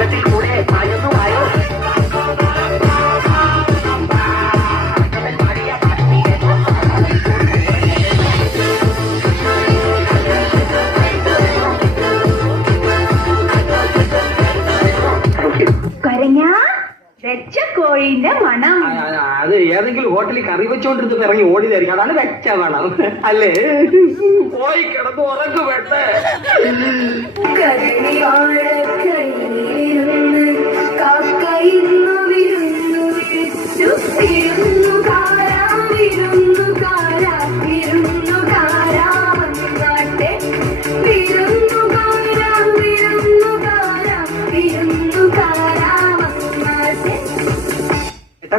കാലത്തിൽ കൂടെ പായുന്നു ആയോ. കരഞ്ഞാ വെച്ച കോഴിന്റെ മണം. അത് ഏതെങ്കിലും ഹോട്ടലിൽ കറി വെച്ചോണ്ടിരുന്ന് ഇറങ്ങി ഓടിയതായിരിക്കും. അതാണ് വെച്ച മണം അല്ലേ. പോയി കിടന്ന് ഉറങ്ങു വേണ്ടേ.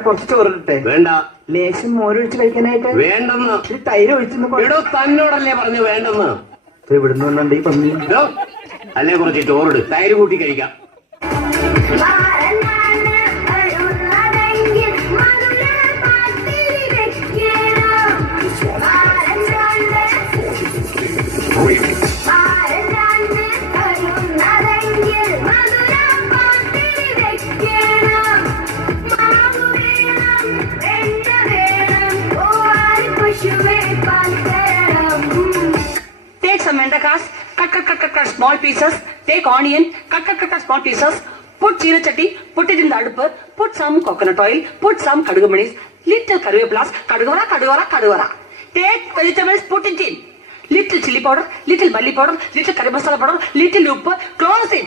കുറച്ച് ചോറിട്ടെ. വേണ്ട. ലേശം മോരൊഴിച്ച് കഴിക്കാനായിട്ട്. വേണ്ടെന്ന്. തൈര് ഒഴിച്ചു. തന്നോടല്ലേ പറഞ്ഞു വേണ്ടെന്ന്. ഇവിടുന്ന് വന്നുണ്ട് ഈ പന്നി. അല്ലേ കുറച്ച് ചോറിട്, തൈര് കൂട്ടി കഴിക്കാം. Take some mendakas, cut small pieces. Take onion, cut small pieces. Put jeera chatti, put it in the adupu. Put some coconut oil, put some kadugumanis, little karvepulas, kadugavara. Take vegetables, put it in. Little chili powder, little bully powder, little curry masala powder, little uppu. Close it.